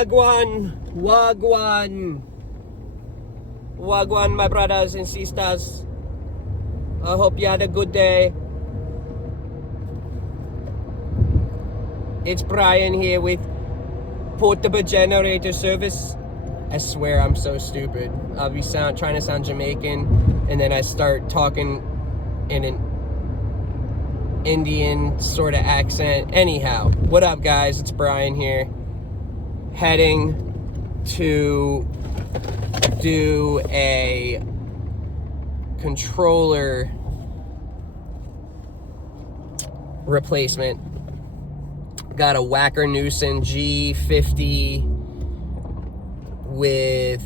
Wagwan, wagwan, wagwan, my brothers and sisters. I hope you had a good day. It's Brian here with Portable Generator Service. I swear I'm so stupid. I'll be trying to sound Jamaican, and then I start talking in an Indian sort of accent. Anyhow, what up, guys? It's Brian here, heading to do a controller replacement. Got a Wacker-Neuson G50 with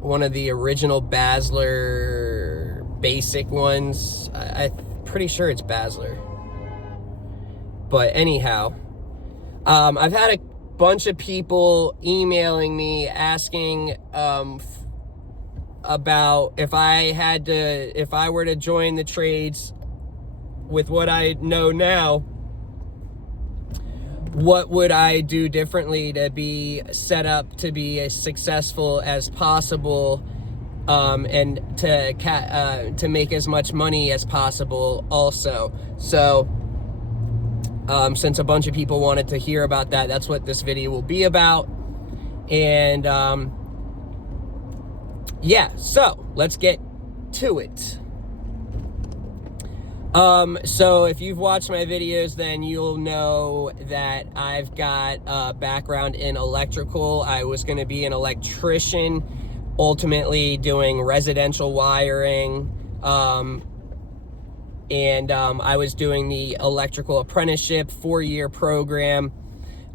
one of the original Basler basic ones. I'm pretty sure it's Basler. But anyhow, I've had a bunch of people emailing me asking about if I were to join the trades with what I know now, what would I do differently to be set up to be as successful as possible, and to make as much money as possible also. So since a bunch of people wanted to hear about that, that's what this video will be about. And yeah, so let's get to it. So if you've watched my videos, then you'll know that I've got a background in electrical. I was going to be an electrician, ultimately doing residential wiring, and I was doing the electrical apprenticeship 4-year program.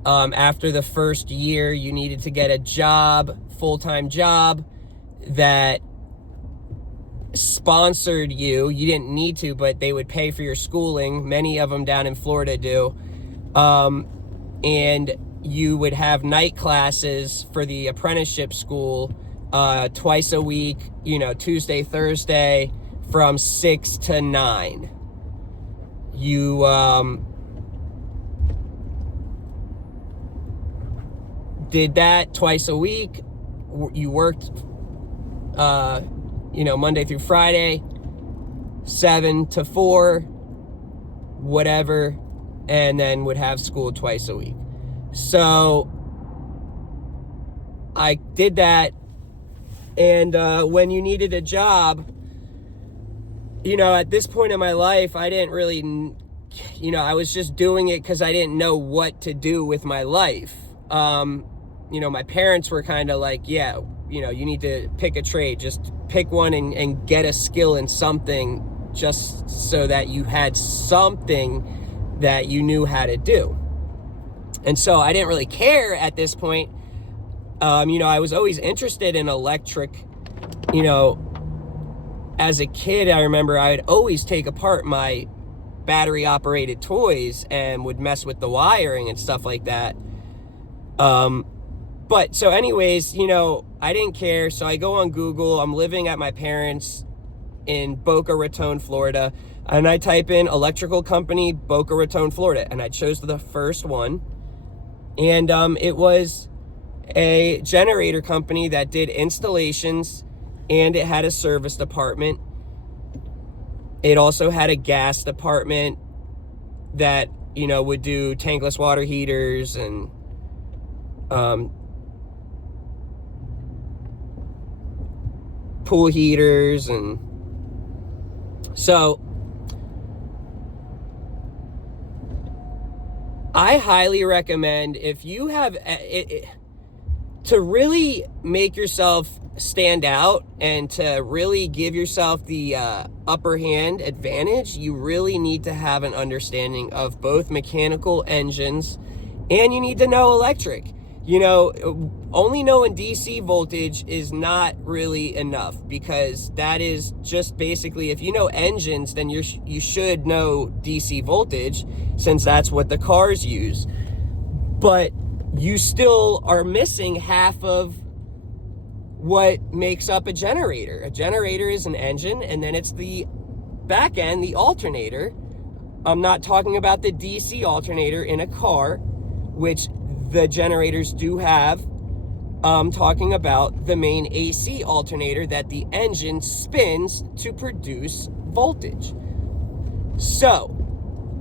After the first year, you needed to get a job, full-time job, that sponsored you. You didn't need to, but they would pay for your schooling. Many of them down in Florida do. And you would have night classes for the apprenticeship school twice a week, Tuesday, Thursday, from 6 to 9. You did that twice a week. You worked Monday through Friday, 7 to 4, whatever, and then would have school twice a week. So I did that, and when you needed a job, at this point in my life, I didn't really, I was just doing it because I didn't know what to do with my life. My parents were kind of like, yeah, you need to pick a trade, just pick one and get a skill in something, just so that you had something that you knew how to do. And so I didn't really care at this point. I was always interested in electric. As a kid, I remember I'd always take apart my battery operated toys and would mess with the wiring and stuff like that. But so anyways, I didn't care. So I go on Google. I'm living at my parents' in Boca Raton, Florida. And I type in electrical company, Boca Raton, Florida. And I chose the first one. And it was a generator company that did installations, and it had a service department. It also had a gas department that, would do tankless water heaters and pool heaters. And so I highly recommend, if you have to really make yourself stand out and to really give yourself the upper hand advantage, you really need to have an understanding of both mechanical engines, and you need to know electric. Only knowing DC voltage is not really enough, because that is just basically, if you know engines, then you should know DC voltage, since that's what the cars use. But you still are missing half of what makes up a generator. A generator is an engine, and then it's the back end, the alternator. I'm not talking about the DC alternator in a car. which the generators do have, talking about the main AC alternator that the engine spins to produce voltage. So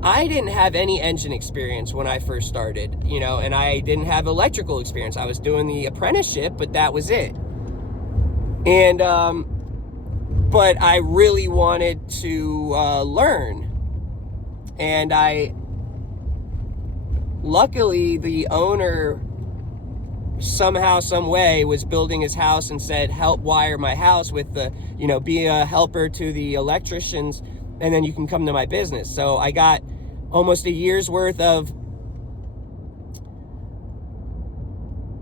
I didn't have any engine experience when I first started, and I didn't have electrical experience. I was doing the apprenticeship, but that was it. And, but I really wanted to learn. And luckily, the owner somehow, some way was building his house and said, help wire my house with the, be a helper to the electricians, and then you can come to my business. So I got almost a year's worth of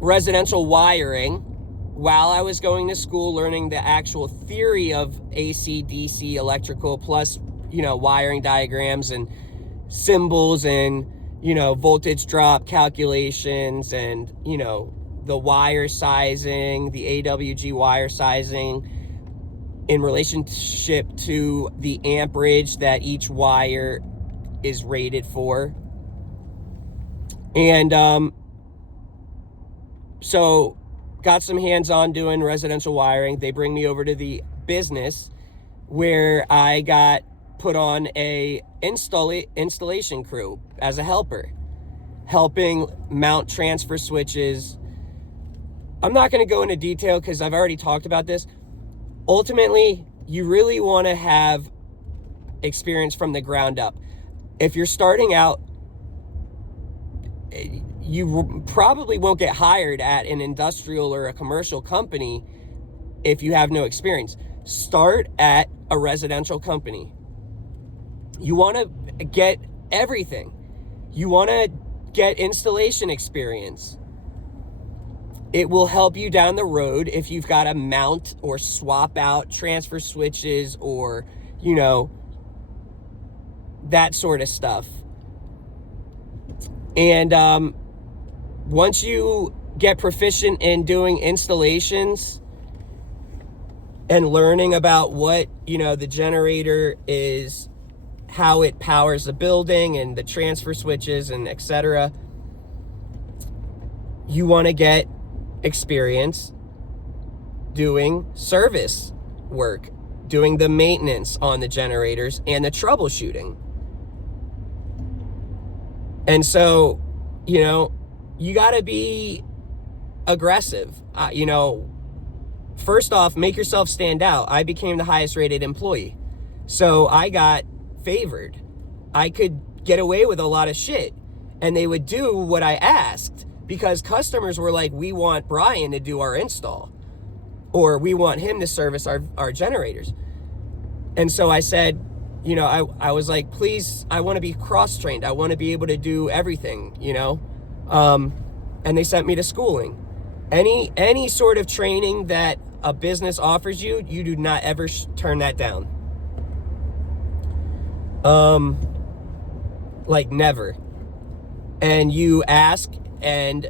residential wiring while I was going to school, learning the actual theory of AC, DC, electrical, plus, wiring diagrams and symbols and, voltage drop calculations and, the wire sizing, the AWG wire sizing in relationship to the amperage that each wire is rated for. And so got some hands-on doing residential wiring. They bring me over to the business where I got put on a installation crew as a helper, helping mount transfer switches. I'm not going to go into detail because I've already talked about this. Ultimately, you really want to have experience from the ground up. If you're starting out, you probably won't get hired at an industrial or a commercial company if you have no experience. Start at a residential company. You want to get everything. You want to get installation experience. It will help you down the road if you've got to mount or swap out transfer switches or, that sort of stuff. And once you get proficient in doing installations and learning about what, the generator is, how it powers the building and the transfer switches and etc., you want to get experience doing service work, doing the maintenance on the generators and the troubleshooting. And so, you got to be aggressive. First off, make yourself stand out. I became the highest rated employee. So I got favored. I could get away with a lot of shit. And they would do what I asked because customers were like, we want Brian to do our install. Or we want him to service our generators. And so I said, I was like, please, I want to be cross-trained. I want to be able to do everything, and they sent me to schooling. Any sort of training that a business offers you, you do not ever turn that down. Like never. And you ask and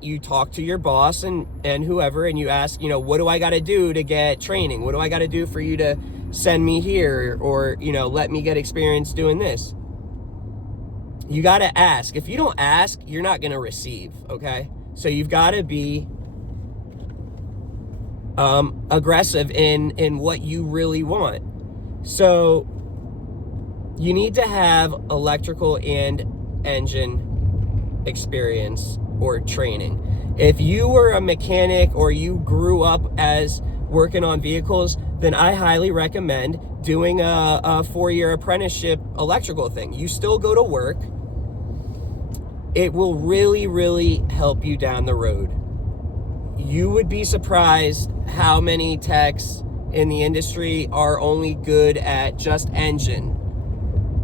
you talk to your boss and whoever, and you ask, what do I got to do to get training? What do I got to do for you to send me here or, let me get experience doing this? You got to ask. If you don't ask, you're not going to receive, okay? So you've got to be aggressive in what you really want. So you need to have electrical and engine experience or training. If you were a mechanic or you grew up as working on vehicles, then I highly recommend doing a 4-year apprenticeship electrical thing. You still go to work. It will really, really help you down the road. You would be surprised how many techs in the industry are only good at just engine.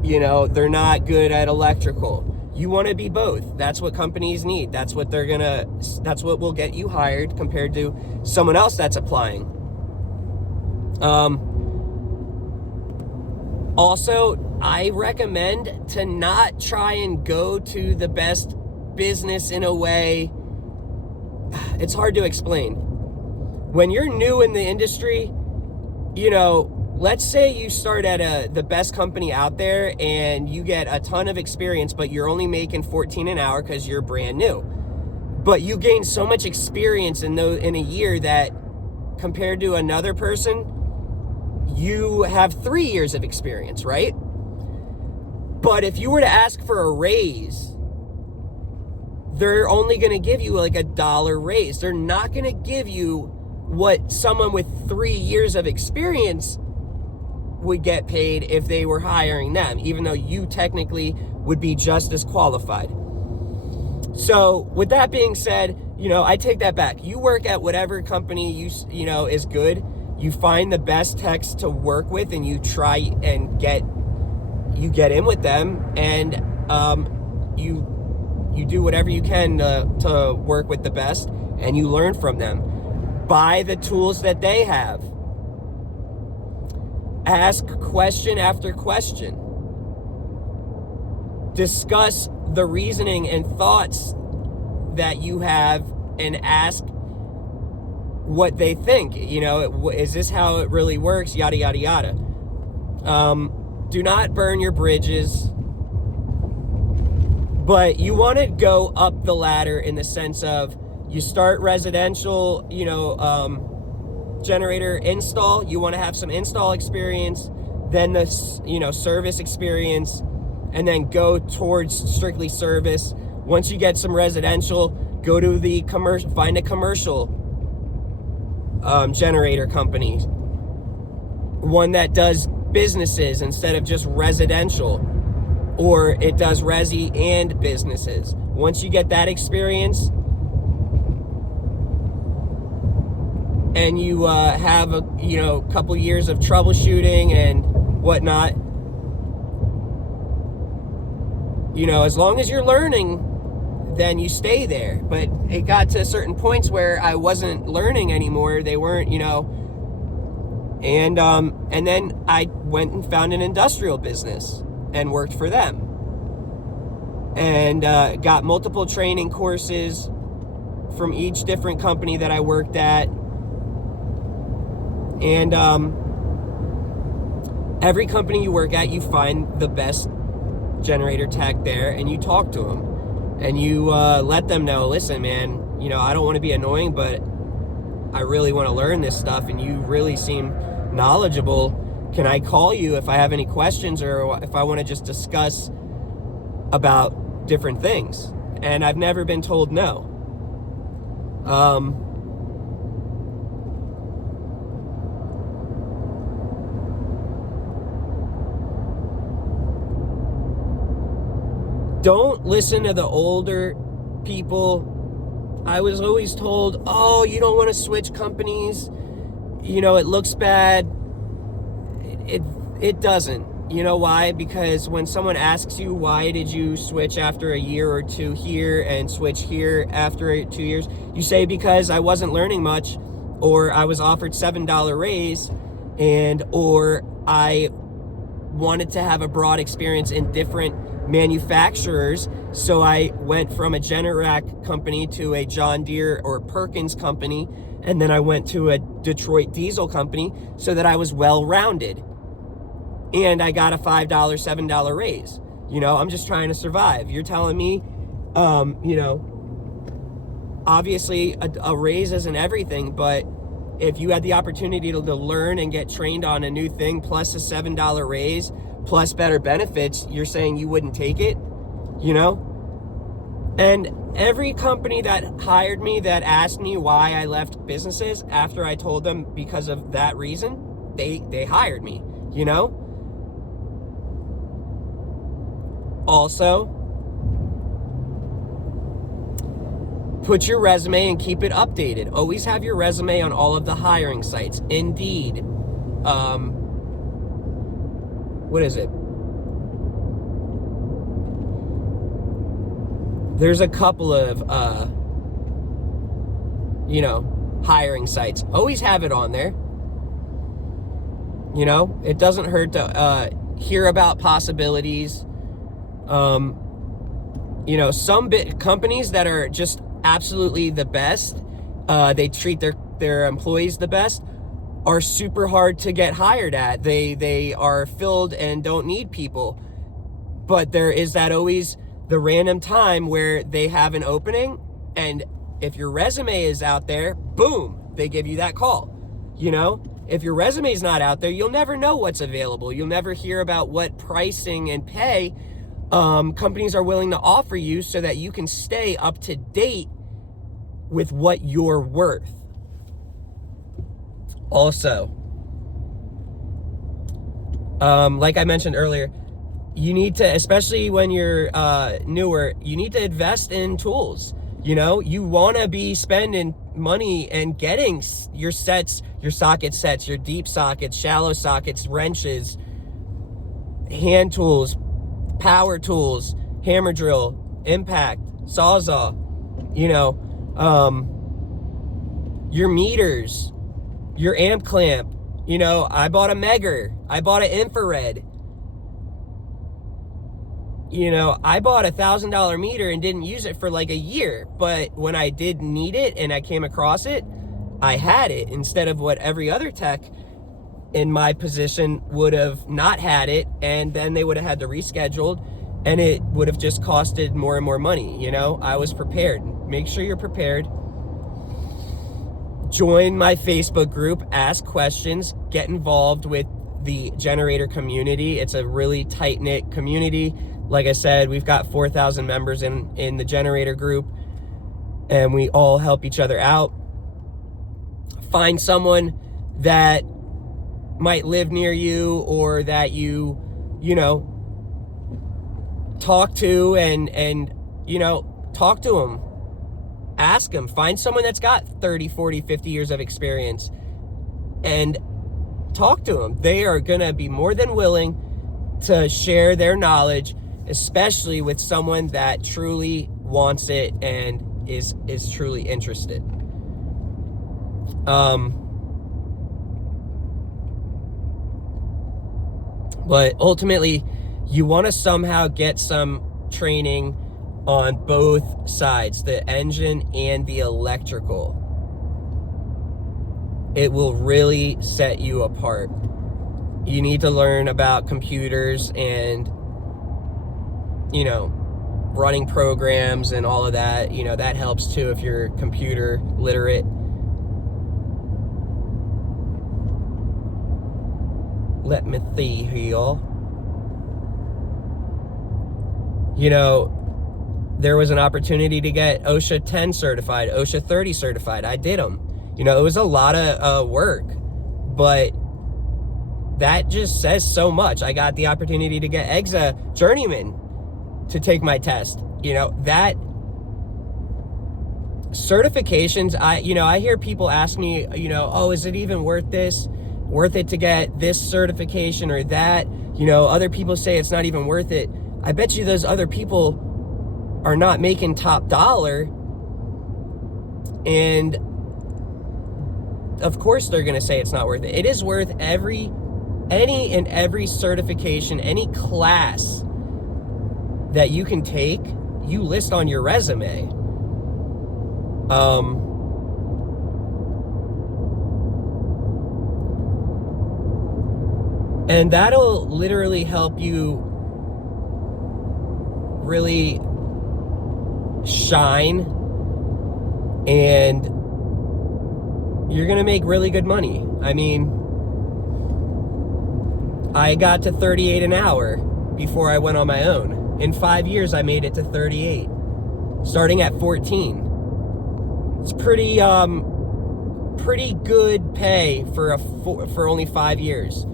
They're not good at electrical. You want to be both. That's what companies need. That's what will get you hired compared to someone else that's applying. Also, I recommend to not try and go to the best business in a way. It's hard to explain. When you're new in the industry, let's say you start at the best company out there and you get a ton of experience, but you're only making 14 an hour because you're brand new. But you gain so much experience in a year that compared to another person, you have 3 years of experience, right? But if you were to ask for a raise, they're only going to give you like $1 raise. They're not going to give you what someone with 3 years of experience would get paid if they were hiring them, even though you technically would be just as qualified. So with that being said, I take that back. You work at whatever company you know is good. You find the best techs to work with, and you try and get in with them, and you do whatever you can to work with the best, and you learn from them. Buy the tools that they have. Ask question after question. Discuss the reasoning and thoughts that you have and ask what they think. Is this how it really works? Yada, yada, yada. Do not burn your bridges, but you want to go up the ladder in the sense of you start residential, generator install. You want to have some install experience, then the service experience, and then go towards strictly service. Once you get some residential, go to the commercial, find a commercial generator company, one that does businesses instead of just residential, or it does resi and businesses. Once you get that experience and you have a couple years of troubleshooting and whatnot, as long as you're learning, then you stay there. But it got to certain points where I wasn't learning anymore. They weren't, and then I went and found an industrial business and worked for them, and got multiple training courses from each different company that I worked at. And every company you work at, you find the best generator tech there, and you talk to them, and you let them know, listen, man, I don't want to be annoying, but I really want to learn this stuff, and you really seem knowledgeable. Can I call you if I have any questions, or if I want to just discuss about different things? And I've never been told no. Don't listen to the older people. I was always told, oh, you don't want to switch companies. It looks bad. It doesn't. You know why? Because when someone asks you, why did you switch after a year or two here and switch here after 2 years? You say, because I wasn't learning much, or I was offered $7 raise, or I wanted to have a broad experience in different manufacturers, so I went from a Generac company to a John Deere or Perkins company, and then I went to a Detroit Diesel company, so that I was well-rounded, and I got a $5, $7 raise. I'm just trying to survive. You're telling me, obviously a raise isn't everything, but if you had the opportunity to learn and get trained on a new thing, plus a $7 raise, plus better benefits, you're saying you wouldn't take it, And every company that hired me, that asked me why I left businesses after I told them because of that reason, they hired me, Also, put your resume and keep it updated. Always have your resume on all of the hiring sites. Indeed. What is it? There's a couple of, hiring sites. Always have it on there. It doesn't hurt to hear about possibilities. Some companies that are just absolutely the best, they treat their employees the best. are super hard to get hired at. They are filled and don't need people. But there is that always the random time where they have an opening, and if your resume is out there, boom, they give you that call. You know, if your resume is not out there, you'll never know what's available. You'll never hear about what pricing and pay companies are willing to offer you so that you can stay up to date with what you're worth. Also, like I mentioned earlier, you need to, especially when you're newer, you need to invest in tools. You know, you want to be spending money and getting your sets, your socket sets, your deep sockets, shallow sockets, wrenches, hand tools, power tools, hammer drill, impact, sawzall, you know, your meters, your amp clamp. You know, I bought a Megger, I bought an infrared. You know, I bought $1,000 meter and didn't use it for like a year, but when I did need it and I came across it, I had it, instead of what every other tech in my position would have not had it, and then they would have had to reschedule, and it would have just costed more and more money. You know, I was prepared. Make sure you're prepared. Join my Facebook group, ask questions, get involved with the generator community. It's a really tight-knit community. Like I said, we've got 4,000 members in the generator group, and we all help each other out. Find someone that might live near you, or that you know, talk to, and you know, talk to them. Ask them. Find someone that's got 30, 40, 50 years of experience and talk to them. They are going to be more than willing to share their knowledge, especially with someone that truly wants it and is truly interested. But ultimately, you want to somehow get some training on both sides, the engine and the electrical. It will really set you apart. You need to learn about computers and, you know, running programs and all of that. You know, that helps too if you're computer literate. Let me see here. You know, there was an opportunity to get OSHA 10 certified, OSHA 30 certified. I did them. You know, it was a lot of work, but that just says so much. I got the opportunity to get EXA Journeyman to take my test. You know, that certifications, I hear people ask me, you know, oh, is it even worth it to get this certification or that? You know, other people say it's not even worth it. I bet you those other people are not making top dollar, and of course they're going to say it's not worth it. It is worth any and every certification, any class that you can take, you list on your resume. And that'll literally help you really shine, and you're gonna make really good money. I mean, I got to 38 an hour before I went on my own. In 5 years, I made it to 38, starting at 14. It's pretty good pay for only 5 years.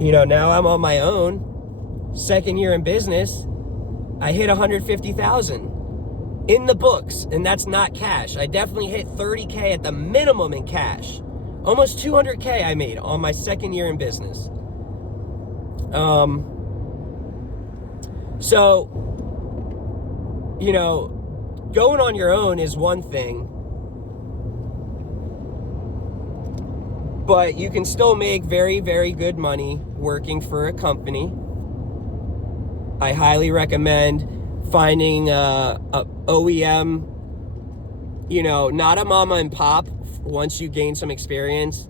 You know, now I'm on my own. Second year in business, I hit 150,000 in the books, and that's not cash. I definitely hit 30K at the minimum in cash. Almost 200K I made on my second year in business. So, you know, going on your own is one thing, but you can still make very, very good money working for a company. I highly recommend finding a OEM not a mama and pop. Once you gain some experience,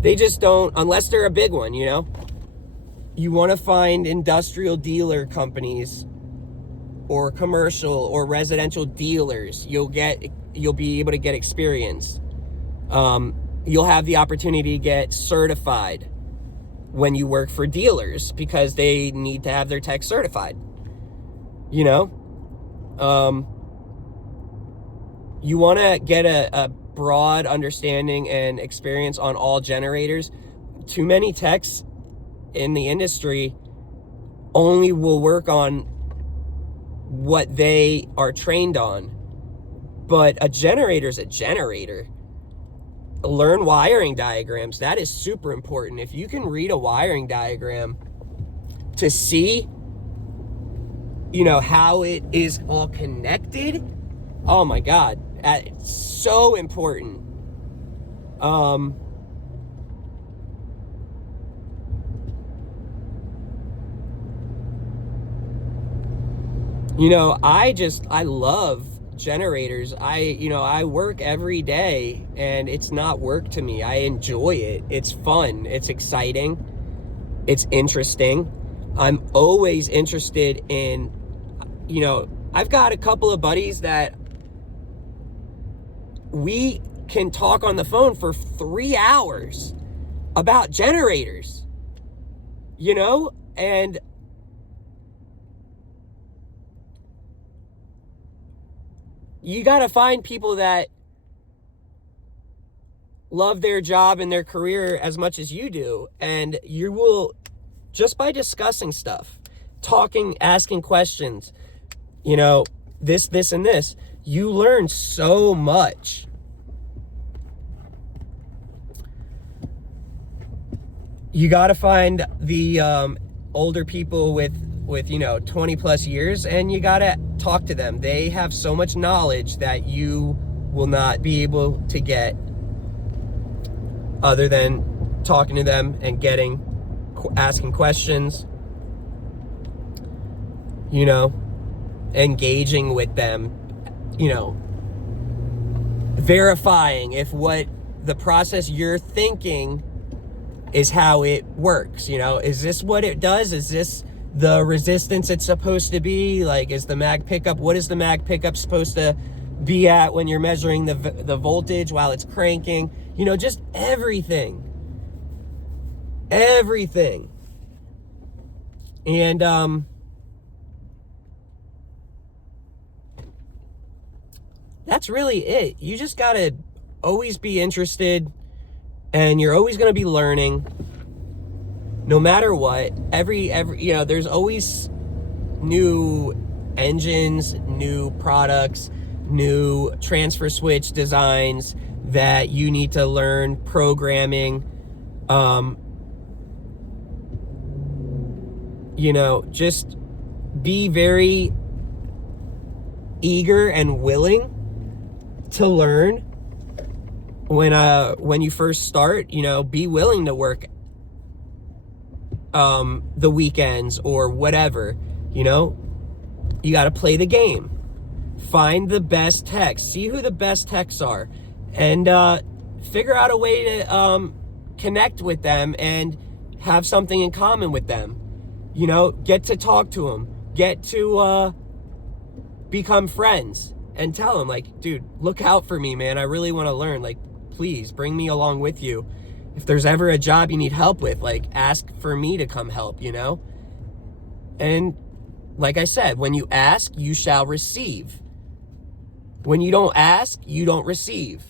they just don't, unless they're a big one. You want to find industrial dealer companies or commercial or residential dealers. You'll be able to get experience. You'll have the opportunity to get certified when you work for dealers, because they need to have their tech certified. You want to get a broad understanding and experience on all generators. Too many techs in the industry only will work on what they are trained on. But a generator is a generator. Learn wiring diagrams. That is super important. If you can read a wiring diagram to see, how it is all connected, oh my God, it's so important. I love generators. I work every day, and it's not work to me. I enjoy it. It's fun. It's exciting. It's interesting. I'm always interested in, I've got a couple of buddies that we can talk on the phone for 3 hours about generators, and you got to find people that love their job and their career as much as you do. And you will, just by discussing stuff, talking, asking questions, this, and this, you learn so much. You got to find the older people with 20 plus years, and you got to talk to them. They have so much knowledge that you will not be able to get other than talking to them and asking questions, engaging with them, verifying if what the process you're thinking is how it works. Is this what it does? Is this the resistance it's supposed to be? Like, is the mag pickup, what is the mag pickup supposed to be at when you're measuring the voltage while it's cranking? Just everything. And that's really it. You just gotta always be interested, and you're always gonna be learning, no matter what. Every there's always new engines, new products, new transfer switch designs that you need to learn, programming. Just be very eager and willing to learn when you first start. Be willing to work the weekends or whatever. You got to play the game. Find the best techs. See who the best techs are, and figure out a way to connect with them and have something in common with them. Get to talk to them. Get to become friends, and tell them, like, dude, look out for me, man. I really want to learn. Like, please bring me along with you. If there's ever a job you need help with, like, ask for me to come help, And like I said, when you ask, you shall receive. When you don't ask, you don't receive.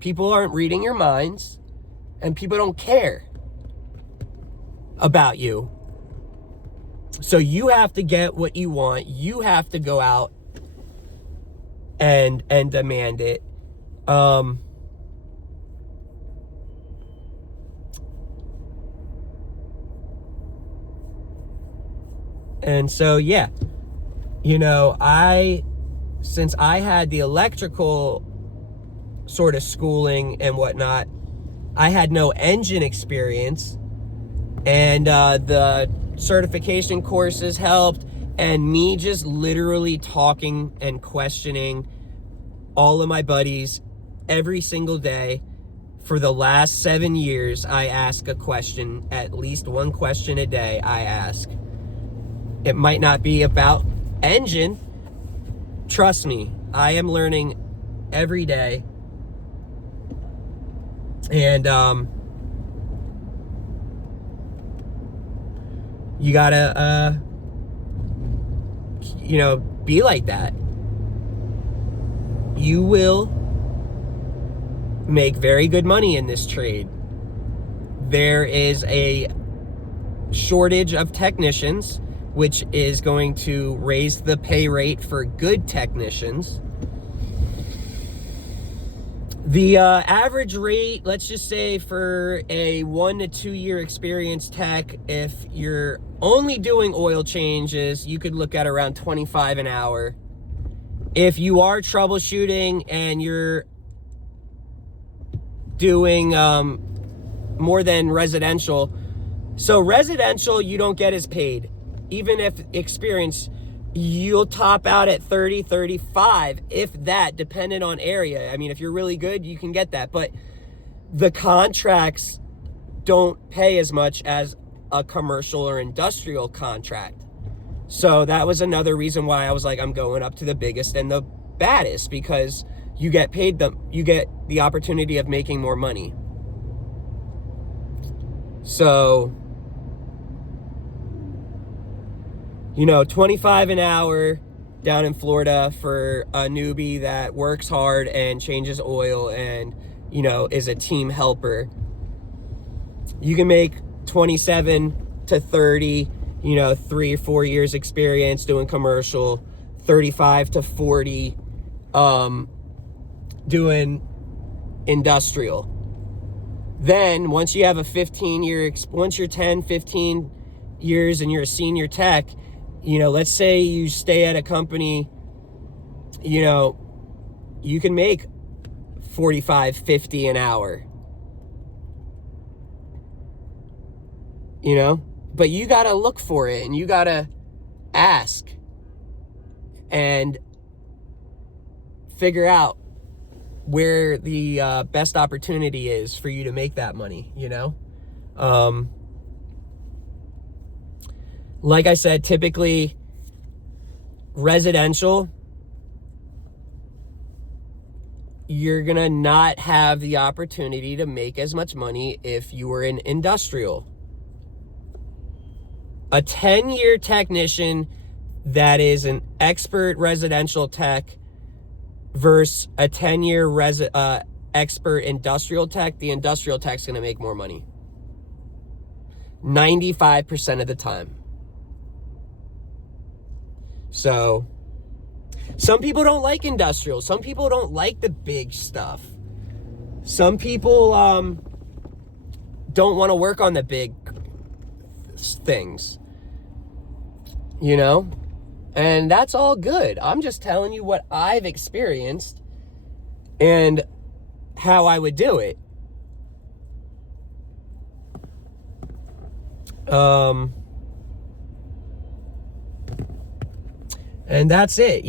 People aren't reading your minds, and people don't care about you. So you have to get what you want. You have to go out and demand it. And so, yeah, since I had the electrical sort of schooling and whatnot, I had no engine experience, and the certification courses helped, and me just literally talking and questioning all of my buddies every single day. For the last 7 years, I ask a question, at least one question a day I ask. It might not be about engine. Trust me, I am learning every day. And you gotta be like that. You will make very good money in this trade. There is a shortage of technicians, which is going to raise the pay rate for good technicians. The average rate, let's just say for a 1 to 2 year experienced tech, if you're only doing oil changes, you could look at around $25 an hour. If you are troubleshooting and you're doing more than residential, so residential you don't get as paid. Even if experienced, you'll top out at 30, 35, if that, depending on area. I mean, if you're really good, you can get that. But the contracts don't pay as much as a commercial or industrial contract. So that was another reason why I was like, I'm going up to the biggest and the baddest, because you get paid you get the opportunity of making more money. So, 25 an hour down in Florida for a newbie that works hard and changes oil and, is a team helper. You can make 27 to 30, 3 or 4 years experience doing commercial, 35 to 40 doing industrial. Then once you have a 15-year, once you're 10, 15 years and you're a senior tech, let's say you stay at a company, you can make 45, 50 an hour, but you got to look for it and you got to ask and figure out where the best opportunity is for you to make that money, Like I said, typically residential, you're going to not have the opportunity to make as much money if you were in industrial. A 10-year technician that is an expert residential tech versus a 10-year expert industrial tech, the industrial tech's going to make more money 95% of the time. So some people don't like industrial. Some people don't like the big stuff. Some people don't want to work on the big things, and that's all good. I'm just telling you what I've experienced and how I would do it. And that's it,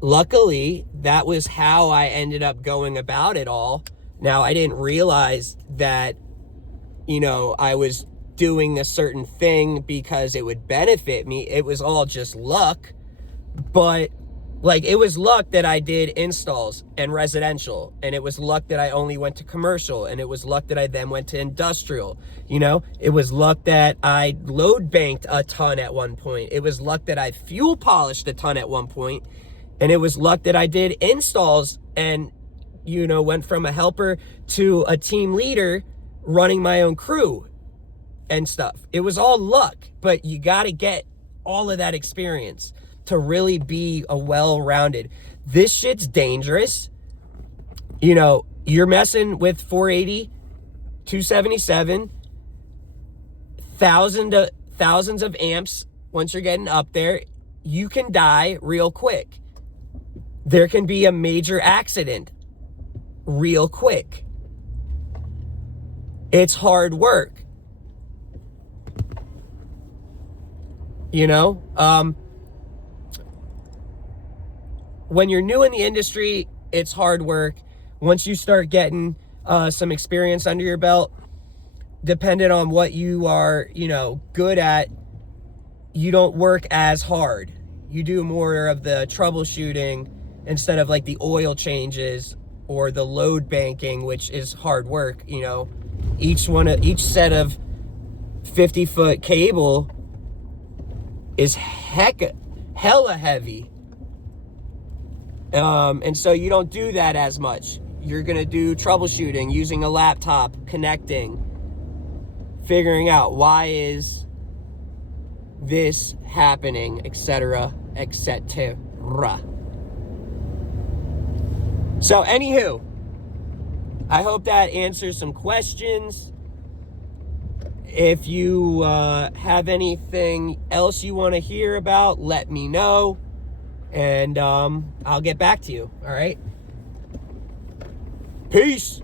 Luckily, that was how I ended up going about it all. Now, I didn't realize that, I was doing a certain thing because it would benefit me. It was all just luck. But, it was luck that I did installs and residential. And it was luck that I only went to commercial. And it was luck that I then went to industrial. It was luck that I load banked a ton at one point. It was luck that I fuel polished a ton at one point. And it was luck that I did installs and, went from a helper to a team leader running my own crew and stuff. It was all luck, but you got to get all of that experience to really be a well-rounded. This shit's dangerous. You're messing with 480, 277, thousands of amps. Once you're getting up there, you can die real quick. There can be a major accident real quick. It's hard work. when you're new in the industry, it's hard work. Once you start getting some experience under your belt, depending on what you are, good at, you don't work as hard. You do more of the troubleshooting instead of like the oil changes or the load banking, which is hard work. Each set of 50-foot cable is hella heavy. And so you don't do that as much. You're going to do troubleshooting using a laptop, connecting, figuring out why is this happening, etc., etc. So, anywho, I hope that answers some questions. If you have anything else you want to hear about, let me know. And I'll get back to you. All right? Peace.